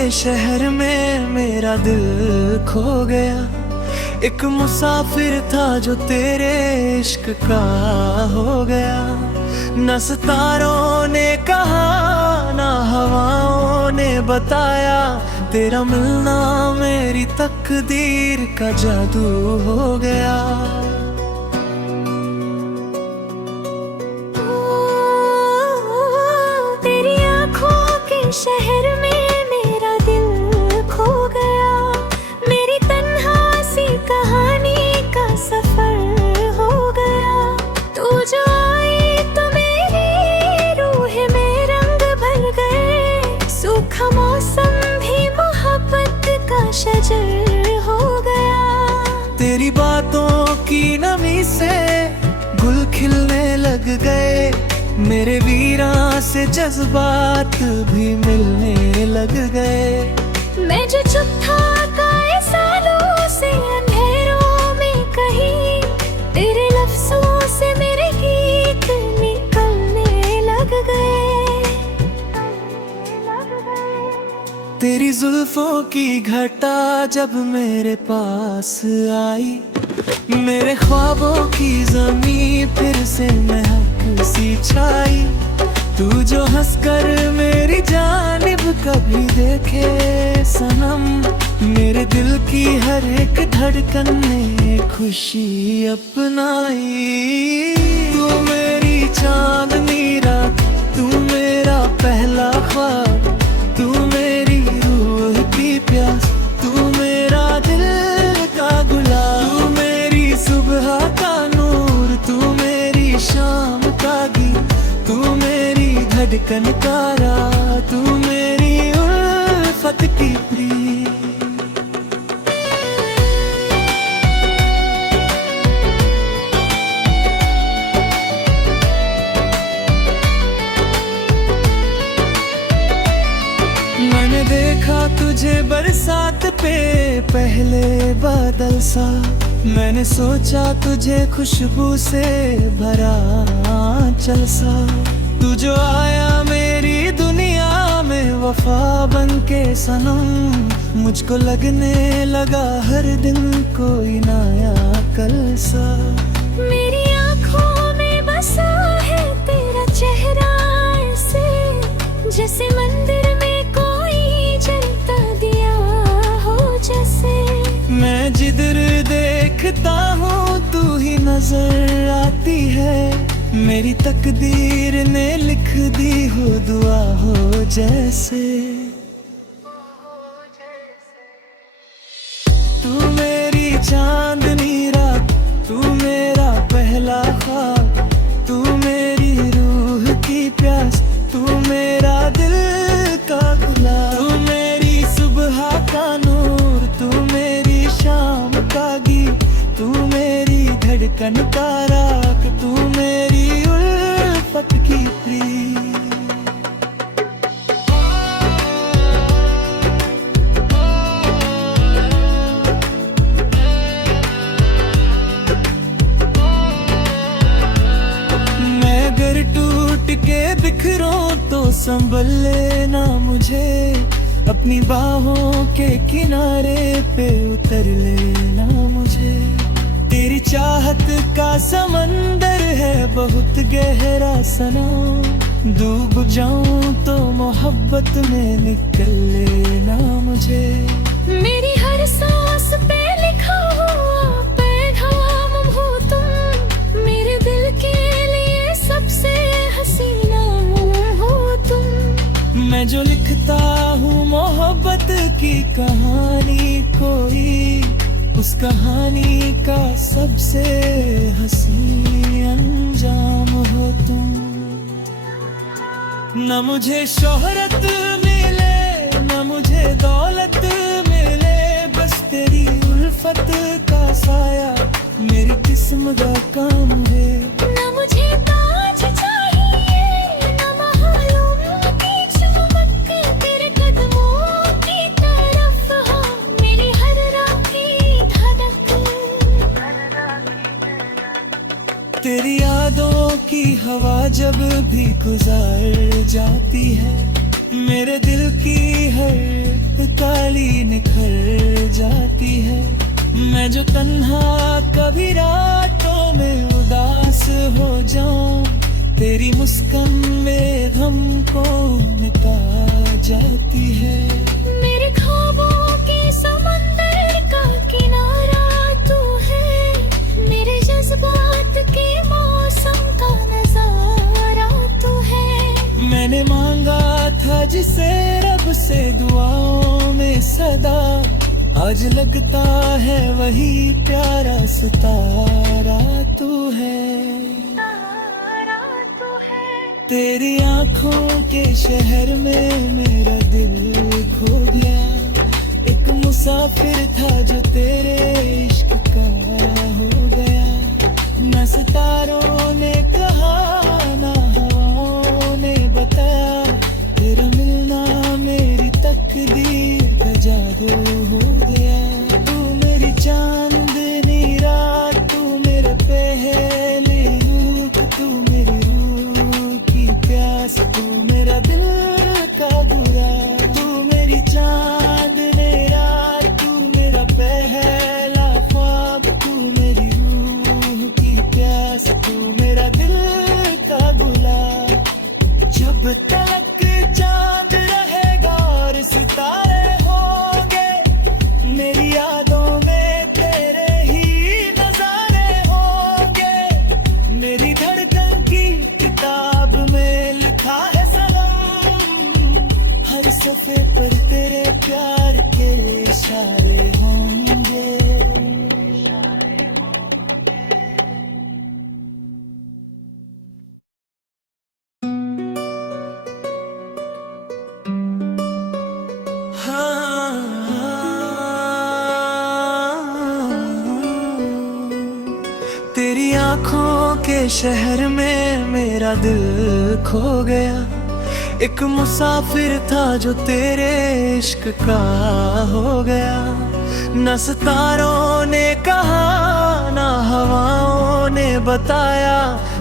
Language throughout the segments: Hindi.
के शहर में मेरा दिल खो गया। एक मुसाफिर था जो तेरे इश्क का हो गया। न सितारों ने कहा ना हवाओं ने बताया, तेरा मिलना मेरी तकदीर का जादू हो गया। तेरी आँखों के शहर में मेरा दिल खो गया। मेरी तन्हा सी कहानी का सफर हो गया। तू जो आई तो मेरी रूह में रंग भर गए। सूखा मौसम भी मोहब्बत का शजर हो गया। तेरी बातों की नमी से गुल खिलने लग गए। मेरे वीरां से जज्बात भी मिलने लग गए। मैं जो चुप था कई सालों से अंधेरों में कहीं, तेरे लफ्जों से मेरे गीत निकलने लग गए। तेरी जुल्फों की घटा जब मेरे पास आई, मेरे ख्वाबों की ज़मीं फिर से महक सी छाई। तू जो हंसकर मेरी जानिब कभी देखे सनम, मेरे दिल की हर एक धड़कन ने खुशी अपनाई। तू मेरी चांदनी रात, तू मेरा पहला ख्वाब, तू मेरी रूह की प्यास, तू मेरा दिल का गुलाब, तू मेरी सुबह का नूर, तू मेरी शाम का गीत, तू मेरी धड़कन का रात, तू मेरी उल्फत की प्रीत। मैंने देखा तुझे बरसात पे पहले बादल सा, मैंने सोचा तुझे खुशबू से भरा आंचल सा। तू जो आया मेरी दुनिया में वफा बन के सनम, मुझको लगने लगा हर दिन कोई नया कल सा। मेरी आँखों में बसा है तेरा चेहरा ऐसे, जैसे मंदिर में कोई जलता दिया हो जैसे। मैं जिधर देखता हूँ तू ही नजर आती है, मेरी तकदीर ने लिख दी हो दुआ हो जैसे। तू मेरी चांदनी रात, तू मेरा पहला ख्वाब, तू मेरी रूह की प्यास, तू मेरा दिल का गुलाब, तू मेरी सुबह का नूर, तू मेरी शाम का गीत, तू मेरी धड़कन का राग, तू मेरी उल्फत की प्रीत। मैं अगर टूट के बिखरूं तो संभल लेना मुझे, अपनी बाहों के किनारे पे उतर लेना मुझे। तेरी चाहत का समंदर है बहुत गहरा सनम, डूब जाऊं तो मोहब्बत में निकल लेना मुझे। मेरी हर सांस पे लिखा हुआ पैगाम हो तुम, मेरे दिल के लिए सबसे हसीना हो तुम। मैं जो लिखता हूँ मोहब्बत की कहानी कोई, उस कहानी का सबसे हसीन अंजाम हो तुम। न मुझे शोहरत मिले न मुझे दौलत मिले, बस तेरी उल्फत का साया मेरी किस्म का काम है। न मुझे ताज चाहिए न मालूम की चमक, तेरे कदमों की तरफ हो मेरी हर राती धड़क। तेरी यादों की हवा जब भी गुजर जाती है, मेरे दिल की हर काली निखर जाती है। मैं जो तन्हा कभी रातों में उदास हो जाऊं, तेरी मुस्कान में गम को मिटा जाती है। मेरे ख्वाबों के समंदर का किनारा तू है, मेरे जज्बात के मौसम का नजारा तू है। मैंने मांगा था जिसे रब से दुआओं में सदा, आज लगता है वही प्यारा सितारा तू है। तेरी आंखों के शहर में मेरा दिल खो गया, एक मुसाफिर था जो तेरे इश्क का हो गया। न सितारों ने कहा ना हवाओं ने बताया, तेरा मिलना मेरी तकदीर का जादू हो गया। तू मेरी चांदनी रात, तू मेरे पहले रूप, तू मेरी रूह की प्यास, तू मेरा दिल का बुरा। तू मेरी चांदनी रात, तू मेरा पहला ख्वाब, तू मेरी रूह की प्यास, तू मेरा दिल का गुलाब। जब तक चांद रहेगा और सितारे होंगे, मेरी यादों में तेरे ही नजारे होंगे। मेरी धड़कन की किताब में लिखा है सनम, हर सफ़े पर तेरे प्यार के इशारे होंगे। तेरी आंखों के शहर में मेरा दिल खो गया, एक मुसाफिर था जो तेरे इश्क का हो गया। न सितारों ने कहा ना हवाओं ने बताया,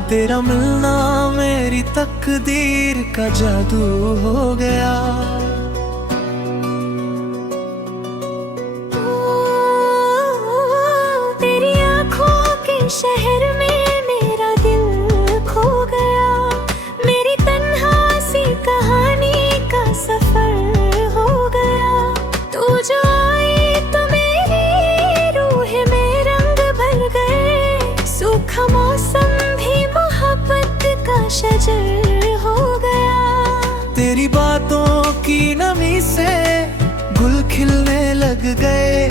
तेरा मिलना मेरी तकदीर का जादू हो गया। शहर में मेरा दिल खो गया, मेरी तन्हा सी कहानी का सफर हो गया। तू जो आई तो मेरी रूह में रंग भर गए, सूखा मौसम भी मोहब्बत का शजर हो गया। तेरी बातों की नमी से गुल खिलने लग गए,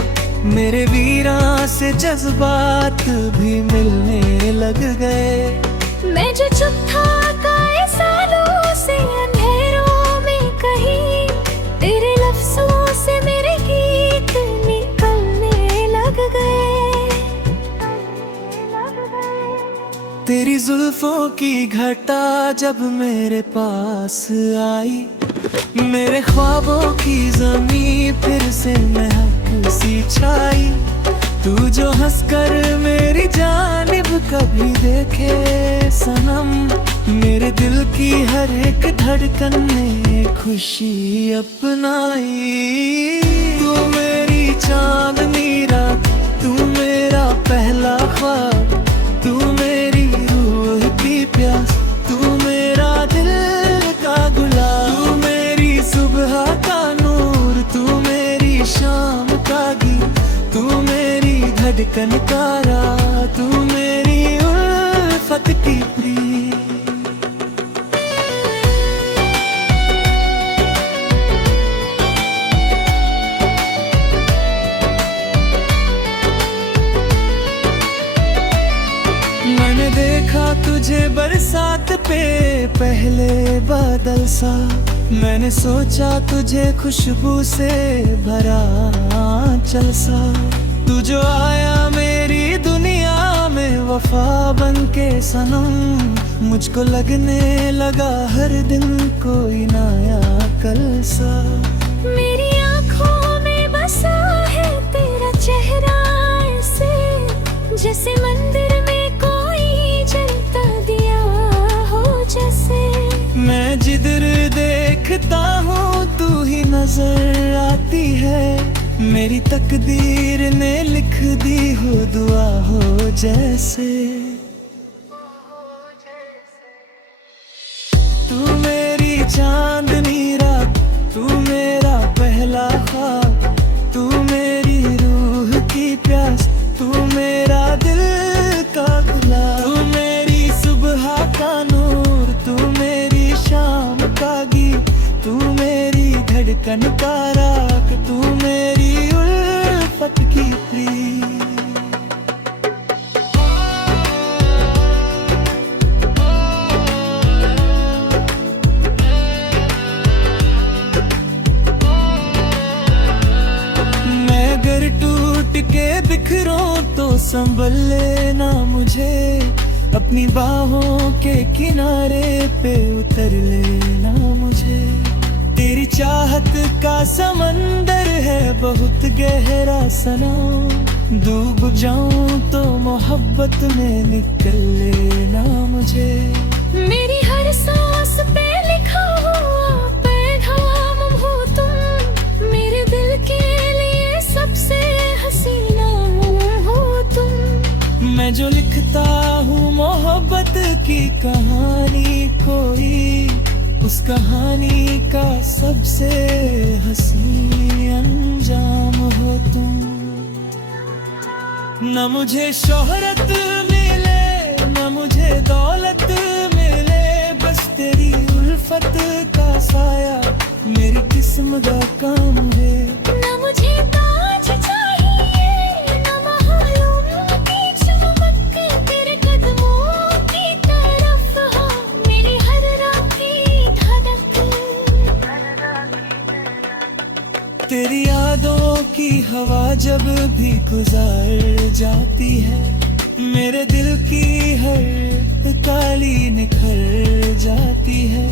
मेरे वीरां से जज्बात भी मिलने लग गए। मैं जो चुप था कई सालों से अंधेरों में कहीं, तेरे लफ्जों से मेरे गीत निकलने लग गए। तेरी जुल्फों की घटा जब मेरे पास आई, मेरे ख्वाबों की ज़मीं फिर से महक सी छाई। तू जो हंसकर मेरी जानिब कभी देखे सनम, मेरे दिल की हर एक धड़कन ने खुशी अपनाई। तू मेरी चांदनी रात, तू मेरा पहला ख्वाब, तू मेरी रूह की प्यास, तू मेरा दिल का गुलाब। तू मेरी सुबह का नूर, तू मेरी शाम का गीत, तू मेरी धड़कन का रात, तू मेरी उल्फत की प्रीत। मैंने देखा तुझे बरसात पे पहले बादल सा, मैंने सोचा तुझे खुशबू से भरा आंचल सा। तू जो आया मेरी दुनिया में वफा बन के सनम, मुझको लगने लगा हर दिन कोई नया कल सा। मेरी आँखों में बसा है तेरा चेहरा ऐसे, जैसे मंदिर में कोई जलता दिया हो जैसे। मैं जिधर देखता हूँ तू ही नजर नजर आती है, मेरी तकदीर ने लिख दी हो दुआ हो जैसे। तू मेरी चांदनी रात, तू मेरा पहला ख्वाब, तू मेरी रूह की प्यास, तू मेरा दिल का गुलाब, तू मेरी सुबह का नूर, तू मेरी शाम का गीत, तू मेरी धड़कन का राग, तू मेरी उल्फत की प्रीत। मैं अगर टूट के बिखरूं तो संभल लेना मुझे, अपनी बाहों के किनारे पे उतर लेना मुझे। तेरी चाहत का समंदर है बहुत गहरा सनम, डूब जाऊं तो मोहब्बत में निकल लेना मुझे। मेरी हर सांस पे लिखा हुआ पैगाम हो तुम, मेरे दिल के लिए सबसे हसीना हो तुम। मैं जो लिखता हूँ मोहब्बत की कहानी कोई, उस कहानी का सबसे हसीन अंजाम हो तुम। न मुझे शोहरत मिले न मुझे दौलत मिले, बस तेरी उल्फत का साया मेरी किस्म का काम है। न मुझे ताज चाहिए न महालूम की चमक, तेरे कदमों की तरफ हाँ मेरी हर राती धड़क। तेरी यादों की हवा जब भी गुजार जाती है, मेरे दिल की हर काली निखर जाती है।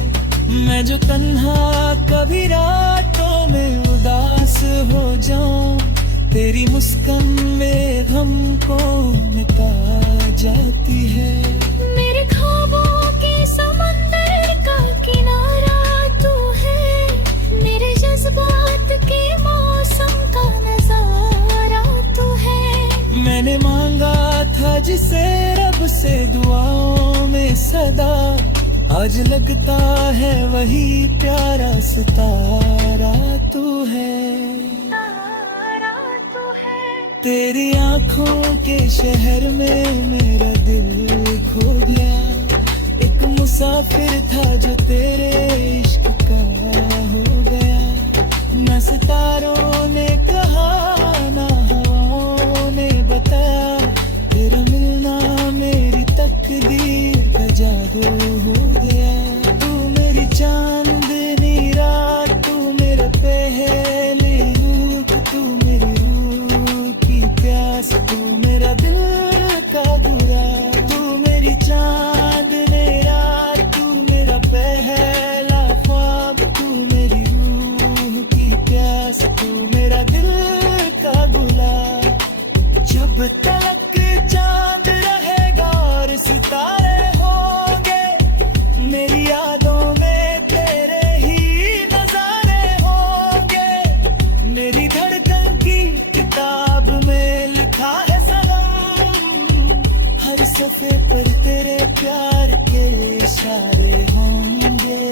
मैं जो तन्हा कभी रातों में उदास हो जाऊं, तेरी मुस्कान में गम को मिटा जाती है। मेरे ख्वाबों के समंदर का किनारा तू है, मेरे जज्बात के मौसम का नजारा तू है। मैंने मांगा था जिसे रब से दुआओं में सदा, आज लगता है वही प्यारा सितारा तू है। तेरी आंखों के शहर में मेरा दिल खो गया, एक मुसाफिर था जो तेरे इश्क का हो गया। न सितारों ने कहा न हवाओं ने बताया, तेरा मिलना मेरी तकदीर का जादू हो गया। तू मेरी चांदनी रात, तू मेरा पहले रूप, तू मेरी रूह की प्यास, तू मेरा दिल का गुरा, तू मेरी चांदनी रात, तू मेरा पहला ख्वाब, तू मेरी रूह की प्यास, तू मेरा दिल का गुलाब। जब तक चांद रहेगा और सितारे होंगे, मेरी यादों में तेरे ही नजारे होंगे। मेरी धड़कन की किताब में लिखा है सनम, हर सफ़े पर तेरे प्यार के इशारे होंगे।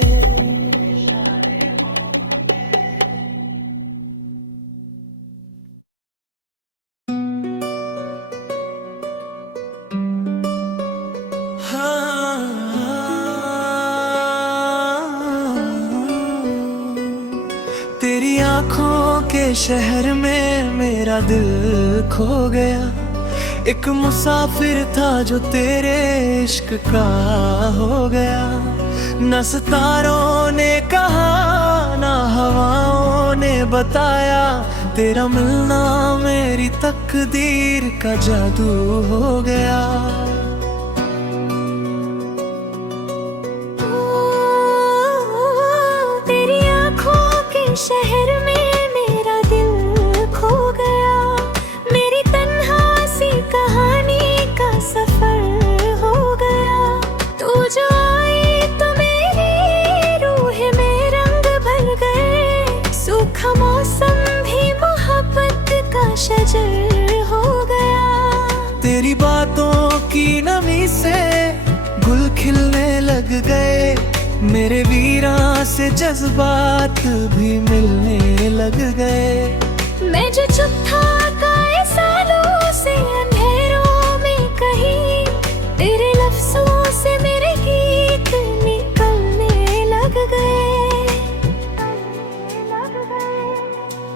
तेरी आंखों के शहर में मेरा दिल खो गया, एक मुसाफिर था जो तेरे इश्क का हो गया। न सितारों ने कहा न हवाओं ने बताया, तेरा मिलना मेरी तकदीर का जादू हो गया। तेरी आँखों के शहर में मेरा दिल खो गया, मेरी तन्हासी कहानी का सफर हो गया। तू जो आई तो मेरी रूह में रंग भर गए, सूखा शजर हो गया। तेरी बातों की नमी से गुल खिलने लग गए, मेरे वीरां से जज्बात भी मिलने लग गए। मैं जो चुप था कई सालों से अंधेरों में कहीं, तेरे लफ्जों से मेरे गीत निकलने लग गए।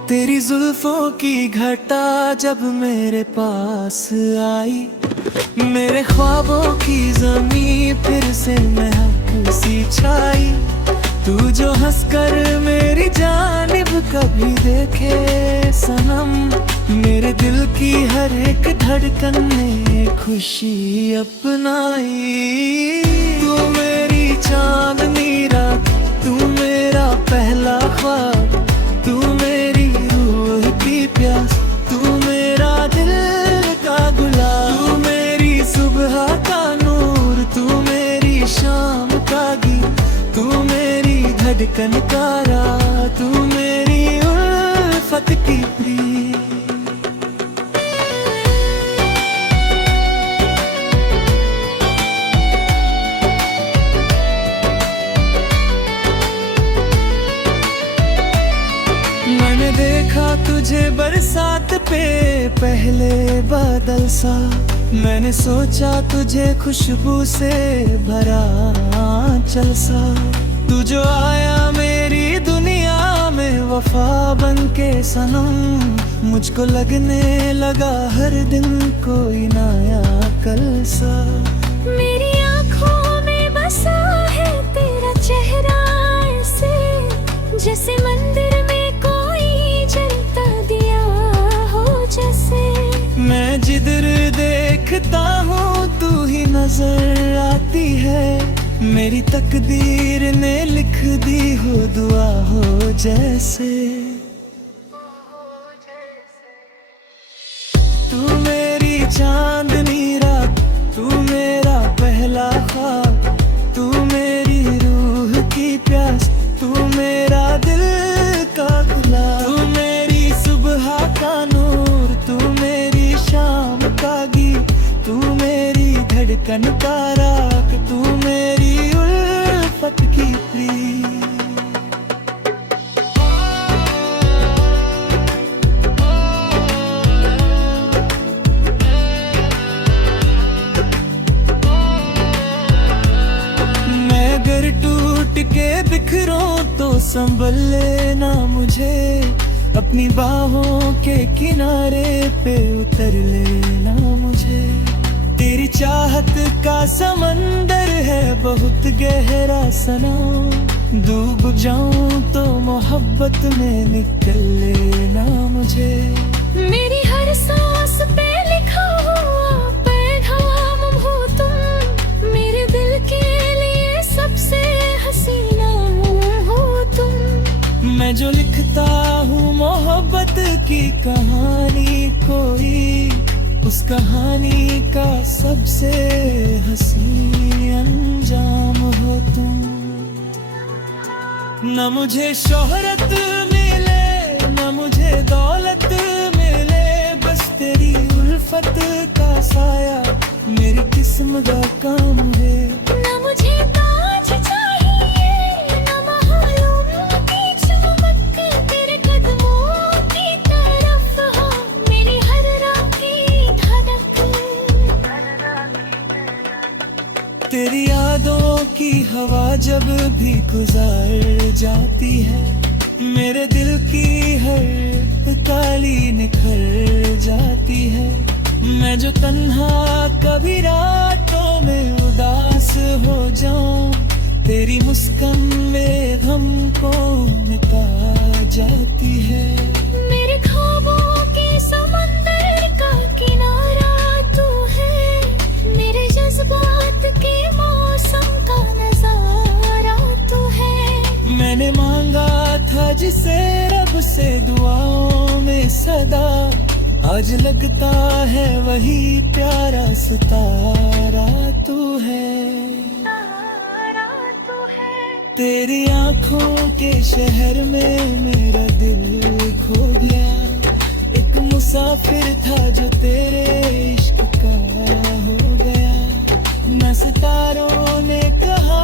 तेरी जुल्फों की घटा जब मेरे पास आई, मेरे ख्वाबों की ज़मीं फिर से महक सी छाई। तू जो हंसकर मेरी जानिब कभी देखे सनम, मेरे दिल की हर एक धड़कन ने खुशी अपनाई। तू मेरी चांदनी रात, तू मेरा पहला ख्वाब, तू मेरी रूह की प्यास, तू मेरा दिल का गुलाब, तू मेरी सुबह का नूर, तू मेरी शाम का गीत, तू मेरी धड़कन का रात, तू मेरी उल्फत की प्रीत। मैंने देखा तुझे बरसात पे पहले बादल सा, मैंने सोचा तुझे खुशबू से भरा आंचल सा। तू जो आया मेरी दुनिया में वफा बन के सनम, मुझको लगने लगा हर दिन कोई नया कल सा। मेरी आँखों में बसा है तेरा चेहरा ऐसे, जैसे मंदिर में कोई जलता दिया हो जैसे। मैं जिधर देखता हूँ तू ही नजर आती है, मेरी तकदीर ने लिख दी हो दुआ हो जैसे। तू मेरी चांदनी रात, तू मेरा पहला ख्वाब, तू मेरी रूह की प्यास, तू मेरा दिल का गुलाब, तू मेरी सुबह का नूर, तू मेरी शाम का गीत, तू मेरी धड़कन का राग, तू मेरी उल्फत की प्रीत। मैं अगर टूट के बिखरूं तो संभल लेना मुझे, अपनी बाहों के किनारे पे उतर लेना मुझे। तेरी चाहत का समंदर है बहुत गहरा सनम, डूब जाऊं तो मोहब्बत में निकल लेना मुझे। मेरी हर सांस पे लिखा हुआ पैगाम हो तुम, मेरे दिल के लिए सबसे हसीना हो तुम। मैं जो लिखता हूँ मोहब्बत की कहानी कोई, उस कहानी का सबसे हसीन अंजाम हो तुम। न मुझे शोहरत मिले न मुझे दौलत मिले, बस तेरी उल्फत का साया मेरी किस्म का काम है। न मुझे ताज चाहिए न महलों की चमक, तेरे कदमों की तरफ हो मेरी हर रात की धड़क। तेरी यादों की हवा जब भी गुजर जाती है, मेरे दिल की हर काली निखर जाती है। मैं जो तन्हा कभी रातों में उदास हो जाऊं, तेरी मुस्कान में गम को मिटा जाती है। मेरे ख्वाबों के समंदर का किनारा तू है, मेरे जज्बात के मौसम का नजारा तू है। मैंने मांगा था जिसे रब से दुआओं में सदा, आज लगता है वही प्यारा सितारा तू है। तेरी आंखों के शहर में मेरा दिल खो गया, एक मुसा मुसाफिर था जो तेरे इश्क का हो गया। न सितारों ने कहा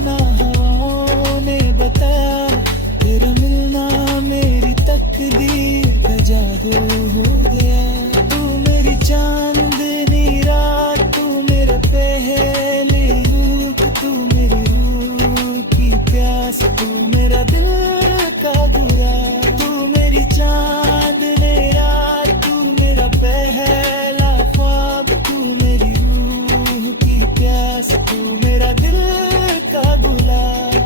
ना हवाओं ने बताया, तेरा मिलना मेरी तकदीर का जादू हो गया। तू मेरी चांदनी रात, तू मेरा पहले रूप, तू मेरी रूह की प्यास, तू मेरा दिल का गुरा। तू मेरी चांदनी रात, तू मेरा पहला ख्वाब, तू मेरी रूह की प्यास, तू मेरा दिल का गुलाब।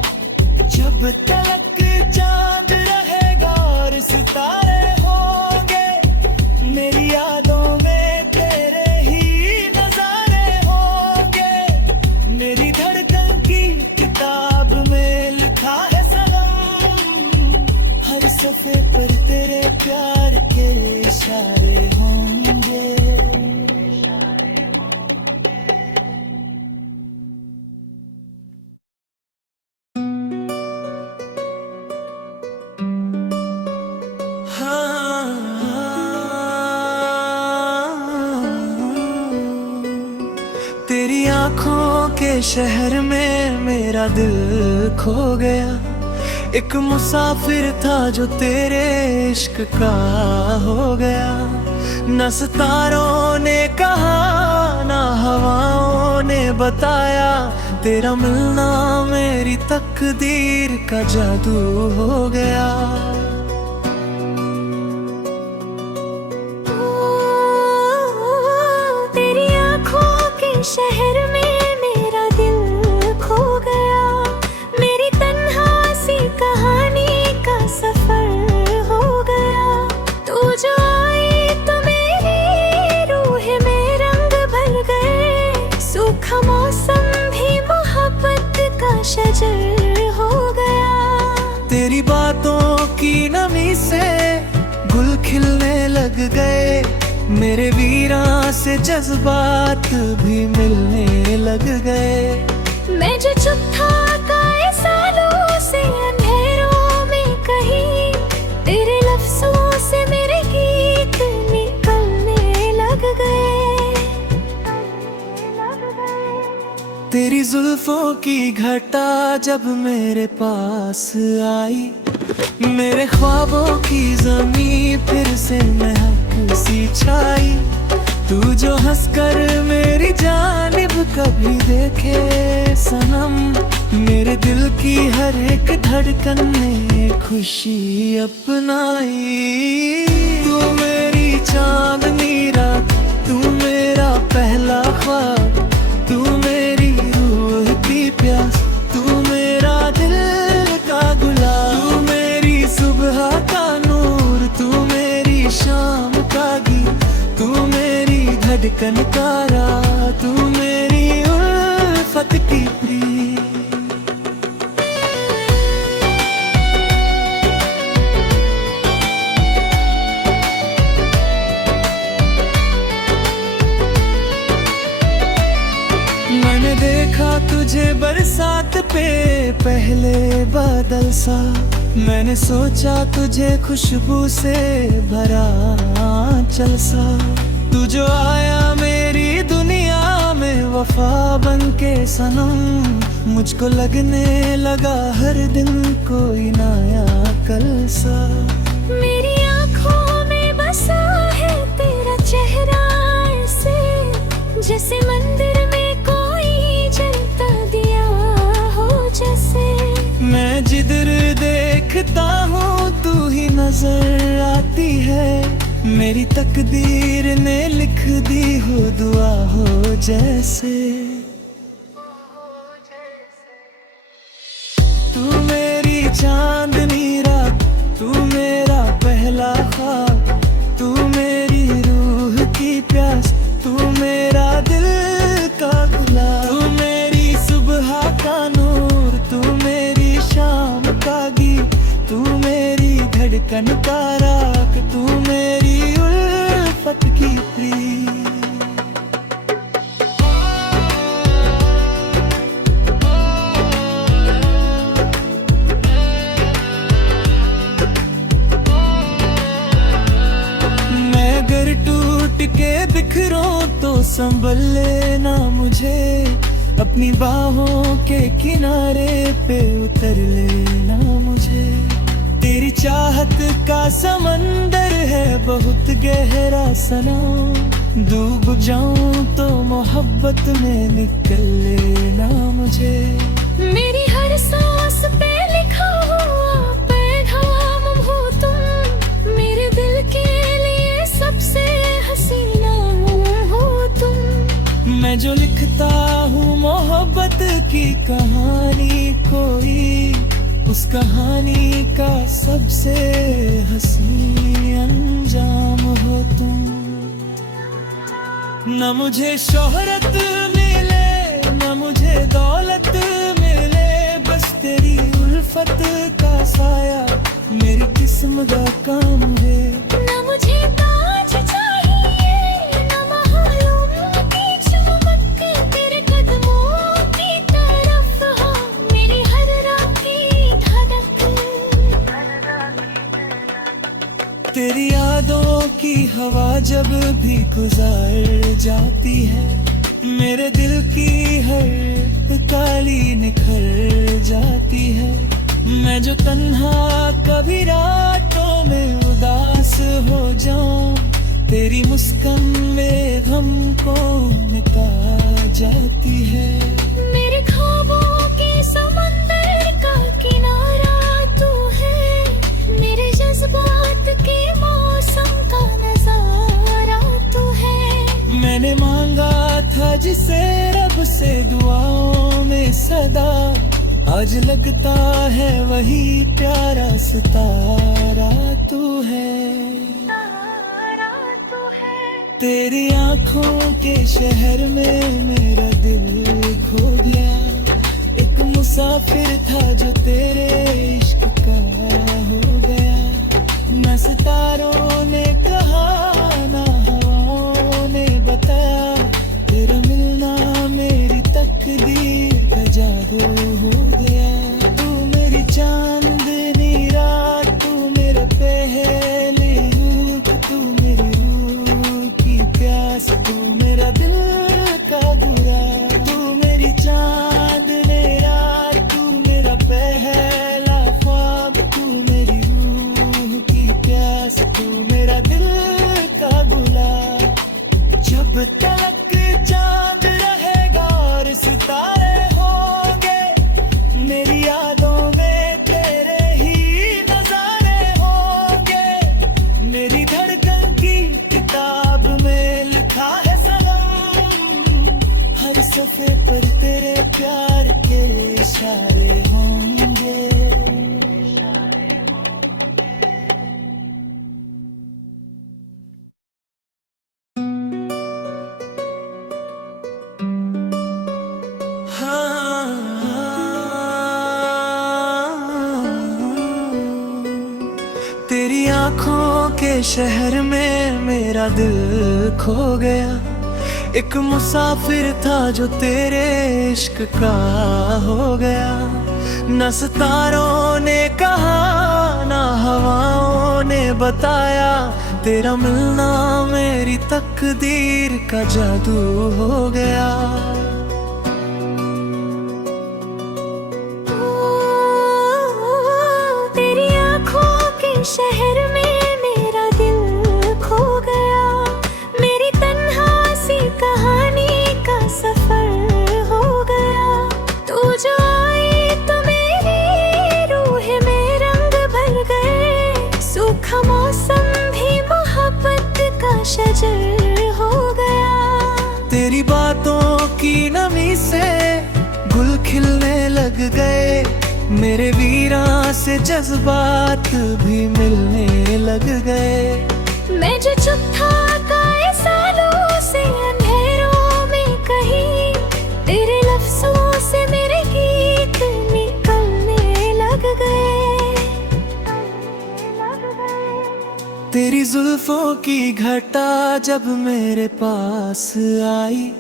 जब तक चांद रहेगा और सितारे होंगे, मेरी यादों में तेरे ही नजारे होंगे। मेरी धड़कन की किताब में लिखा है सनम, हर सफ़े पर तेरे प्यार के इशारे होंगे। तेरी आंखों के शहर में मेरा दिल खो गया। एक मुसाफिर था जो तेरे इश्क का हो गया। न सितारों ने कहा ना हवाओं ने बताया, तेरा मिलना मेरी तकदीर का जादू हो गया। शहर में मेरा दिल खो गया। मेरी तन्हा सी कहानी का सफर हो गया। तू जो आई तो मेरी रूह में रंग भर गए। सूखा मौसम भी मोहब्बत का शजर हो गया। तेरी बातों की नमी से गुल खिलने लग गए। मेरे वीरां से जज्बात भी मिलने लग गए। मैं जो चुप था कई सालों से अंधेरों में कहीं, तेरे लफ्जों से मेरे गीत निकलने लग गए। तेरी जुल्फों की घटा जब मेरे पास आई, मेरे ख्वाबों की ज़मीं फिर से महक सी छाई। तू जो हंसकर मेरी जानिब कभी देखे सनम, मेरे दिल की हर एक धड़कन ने खुशी अपनाई। तू मेरी चांदनी रात, तू मेरा पहला ख्वाब, तू मेरी रूह की प्यास, तू मेरा दिल का गुलाब। तू मेरी सुबह का नूर, तू मेरी शाम का गीत, तू मेरी धड़कन का राह, तू मेरी उल्फत की प्रीत। मैंने देखा तुझे बरसात पे पहले बादल सा, मैंने सोचा तुझे खुशबू से भरा आंचल सा। तू जो आया मेरी दुनिया में वफा बन के सनम, मुझको लगने लगा हर दिन कोई नया कल सा। मेरी आँखों में बसा है तेरा चेहरा ऐसे, जैसे मंदिर में कोई जलता दिया हो जैसे। मैं जिधर देखता हूँ तू ही नजर आती है। मेरी तकदीर ने लिख दी हो दुआ हो जैसे। तू मेरी चांदनी रात, तू मेरा पहला ख्वाब, तू मेरी रूह की प्यास, तू मेरा दिल का गुलाब। तू मेरी सुबह का नूर, तू मेरी शाम का गीत, तू मेरी धड़कन का राग, तू मेरी उल्फत की प्रीत। बिखरूं तो संभल लेना मुझे, अपनी बाहों के किनारे पे उतर लेना मुझे। तेरी चाहत का समंदर है बहुत गहरा सनम, डूब जाऊं तो मोहब्बत में निकल लेना मुझे। मेरी हर सांस पे लिखा हुआ पैगाम हो तुम, मेरे दिल के लिए सबसे हसीना हो तुम। मैं जो लिखता हूँ मोहब्बत की कहानी, कोई उस कहानी का सबसे हसीन अंजाम हो तुम। न मुझे शोहरत मिले न मुझे दौलत मिले, बस तेरी उल्फत का साया मेरी किस्म का काम है। न मुझे ताज चाहिए न मालूम की चमक, तेरे कदमों की तरफ हाँ मेरी हर रात की धड़क। तेरी यादों की हवा जब भी गुजर जाती है, मेरे दिल की हर काली निखर जाती है। मैं जो तन्हा कभी रातों में उदास हो जाऊं, तेरी मुस्कान में गम को मिटा जाती है। मेरे ख्वाबों के समंदर का किनारा तू है, मेरे जज्बात के मौसम का नजारा तू है। मैंने मांगा था जिसे रब से दुआओं में सदा, आज लगता है वही प्यारा सितारा तू है। तेरी आंखों के शहर में मेरा दिल खो गया, एक मुसाफिर था जो तेरे इश्क का हो गया। न सितारों ने कहा ना हवाओं ने बताया, तेरा मिलना मेरी तकदीर का जादू हो गया। तू मेरी चांदनी रात, तू मेरे पहले रूप, तू मेरी रूह की प्यास, तू मेरा दिल का गुरा। तू मेरी चांदनी रात, तू मेरा पहला ख्वाब, तू मेरी रूह की प्यास, तू मेरा दिल का गुलाब। जब तक चांद रहेगा और सितारे होंगे, मेरी यादों में तेरे ही नजारे होंगे। मेरी धड़कन की किताब में लिखा है सनम, हर सफ़े पर तेरे प्यार के इशारे होंगे। तेरी आंखों के शहर में मेरा दिल खो गया, एक मुसाफिर था जो तेरे इश्क का हो गया। न सितारों ने कहा ना हवाओं ने बताया, तेरा मिलना मेरी तकदीर का जादू हो गया। शहर में मेरा दिल खो गया, मेरी तन्हा सी कहानी का सफर हो गया। तू जो आई तो मेरी रूह में रंग भर गए, सूखा मौसम भी मोहब्बत का शजर हो गया। तेरी बातों की नमी से गुल खिलने लग गए, मेरे वीरां से जज्बात भी मिलने लग गए। मैं जो चुप था कई सालों से अंधेरों में कहीं, तेरे लफ्जों से मेरे गीत निकलने लग गए। तेरी जुल्फों की घटा जब मेरे पास आई,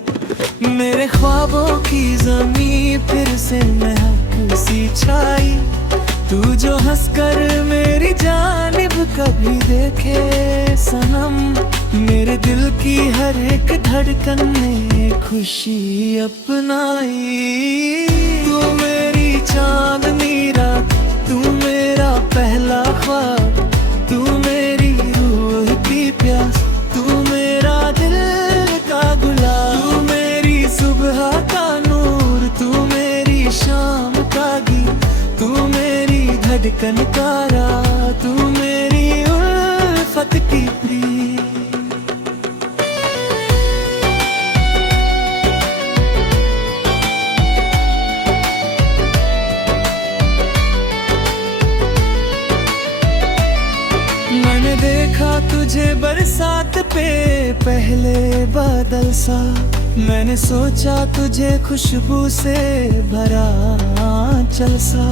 मेरे ख्वाबों की ज़मीं फिर से महक सी छाई। तू जो हंसकर मेरी जानिब कभी देखे सनम, मेरे दिल की हर एक धड़कन ने खुशी अपनाई। तू मेरी चांदनी रात, तू मेरा पहला ख्वाब, तू मेरी रूह की प्यास, तू मेरा दिल का गुलाब, तू मेरी सुबह का नूर, तू मेरी शाम का गीत, तू मेरी धड़कन का राह, तू मेरी उल्फत की प्रीत। मैंने देखा तुझे बरसात पे पहले बादल सा, मैंने सोचा तुझे खुशबू से भरा आंचल सा।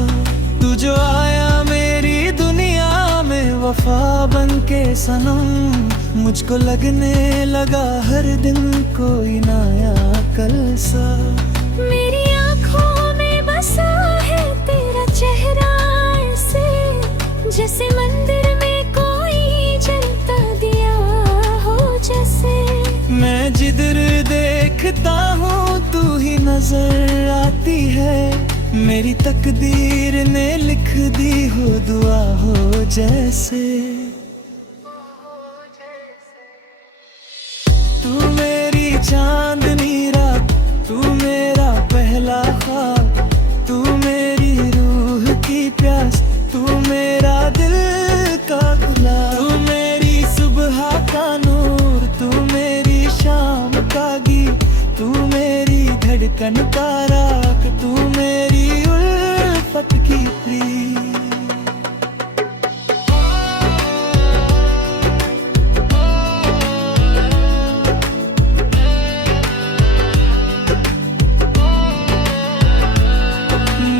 तू जो आया मेरी दुनिया में वफा बन के सनम, मुझको लगने लगा हर दिन कोई नया कल सा। मेरी आँखों में बसा है तेरा चेहरा ऐसे, जैसे मंदिर में कोई जलता दिया हो जैसे। मैं जिधर देखता हूँ तू ही नजर आती है, मेरी तकदीर ने लिख दी हो दुआ हो जैसे। तू मेरी चांदनी रात, तू मेरा पहला ख्वाब, तू मेरी रूह की प्यास, तू मेरा दिल का गुलाब, तू मेरी सुबह का नूर, तू मेरी शाम का गीत, तू मेरी धड़कन का राग, तू मेरी उल्फत की प्रीत।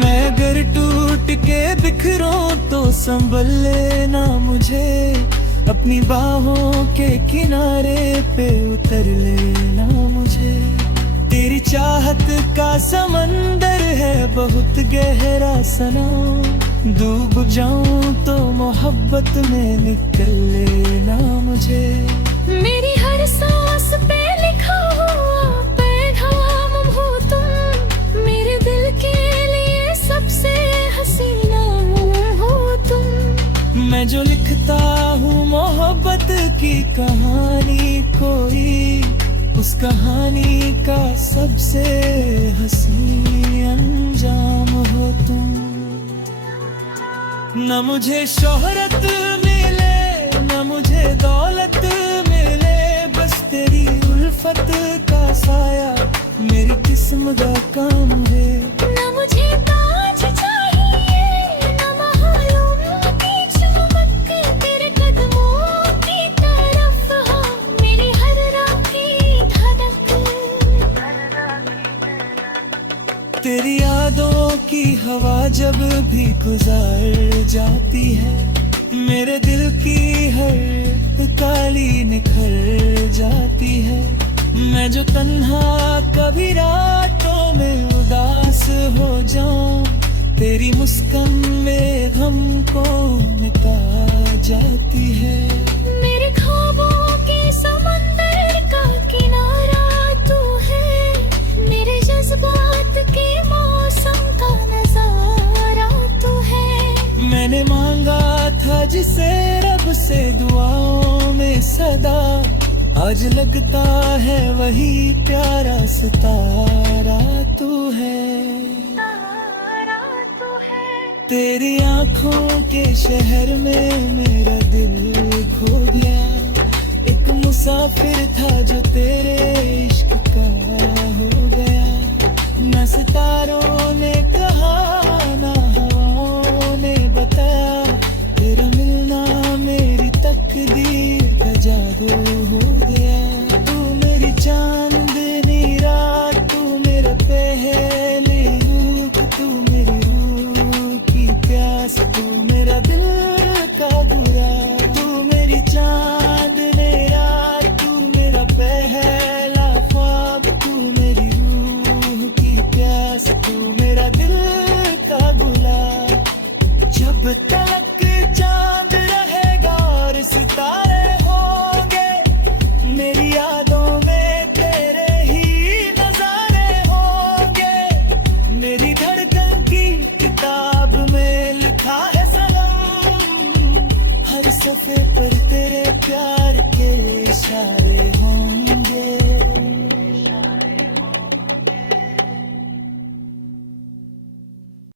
मैं अगर टूट के बिखरूं तो संभल लेना मुझे, अपनी बाहों के किनारे पे उतर लेना मुझे। तेरी चाहत का समंदर है बहुत गहरा सनम, डूब जाऊं तो मोहब्बत में निकल लेना मुझे। मेरी हर सांस पे लिखा हुआ पैगाम हो तुम, मेरे दिल के लिए सबसे हसीना हो तुम। मैं जो लिखता हूँ मोहब्बत की कहानी कोई, उस कहानी का सबसे हसी अंजाम हो तुम। न मुझे शोहरत मिले न मुझे दौलत मिले, बस तेरी उल्फत का साया मेरी किस्मत का काम है। न मुझे ताज चाहिए न मालूम की चमक, तेरे कदमों की तरफ हाँ मेरी हर रात की धड़क। तेरी यादों की हवा जब भी गुजर जाती है, मेरे दिल की हर काली निखर जाती है। मैं जो तन्हा कभी रातों में उदास हो जाऊं, तेरी मुस्कान में गम को मिटा जाती है। मेरे ख्वाबों के समंदर का किनारा तू है, मेरे जज्बात के मौसम का नजारा तू है। मैंने मांगा था जिसे रब से दुआओं में सदा, आज लगता है वही प्यारा सितारा तू है। तेरी आंखों के शहर में मेरा दिल खो गया, एक मुसाफिर था जो तेरे इश्क का हो गया। न सितारों ने कहा न हवाओं ने बताया, तेरा मिलना मेरी तकदीर का जादू हो गया। तू मेरी चांदनी रात, तू मेरा पहले रूप, तू मेरी रूह की प्यास, तू मेरा दिल का गुरा, तू मेरी चांदनी रात, तू मेरा पहला ख्वाब, तू मेरी रूह की प्यास, तू मेरा दिल का गुलाब। जब तक चांद रहेगा और सितारे होंगे, तेरे प्यार के इशारे